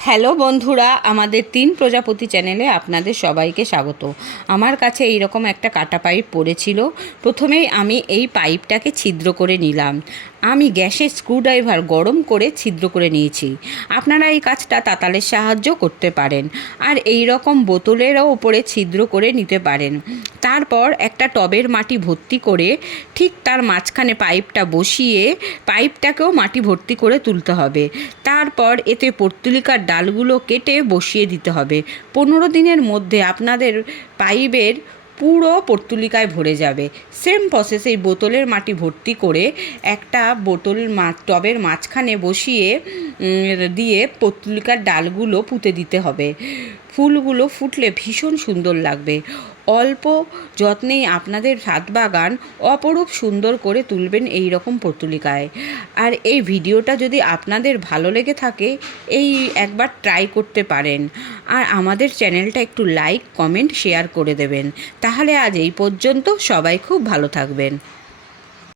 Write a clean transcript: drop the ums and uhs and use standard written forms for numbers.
Hello বন্ধুরা, আমাদের ৩ প্রজাপতি চ্যানেলে আপনাদের সবাইকে স্বাগত। আমার কাছে এইরকম একটা কাটা পাইপ পড়েছিল। প্রথমেই আমি এই পাইপটাকে ছিদ্র করে নিলাম। আমি গ্যাসের স্ক্রুড্রাইভার গরম করে ছিদ্র করে নিয়েছি। আপনারা এই কাজটা তাতালের সাহায্য করতে পারেন, আর এই রকম বোতলেরও ওপরে ছিদ্র করে নিতে পারেন। তারপর একটা টবের মাটি ভর্তি করে ঠিক তার মাঝখানে পাইপটা বসিয়ে পাইপটাকেও মাটি ভর্তি করে তুলতে হবে। তারপর এতে পর্তুলিকার ডালগুলো কেটে বসিয়ে দিতে হবে। 15 দিনের মধ্যে আপনাদের পাইপের পুরো পর্তুলিকায় ভরে যাবে। সেম প্রসেস এই বোতলের মাটি ভর্তি করে একটা টবের মাঝখানে বসিয়ে দিয়ে পর্তুলিকার ডালগুলো পুঁতে দিতে হবে। ফুলগুলো ফুটলে ভীষণ সুন্দর লাগবে। অল্প যত্নেই আপনাদের ছাদ বাগান অপরূপ সুন্দর করে তুলবেন এই রকম পর্তুলিকায়। আর এই ভিডিওটা যদি আপনাদের ভালো লেগে থাকে, এই একবার ট্রাই করতে পারেন। আর আমাদের চ্যানেলটা একটু লাইক, কমেন্ট, শেয়ার করে দেবেন। তাহলে আজ এই পর্যন্ত। সবাই খুব ভালো থাকবেন।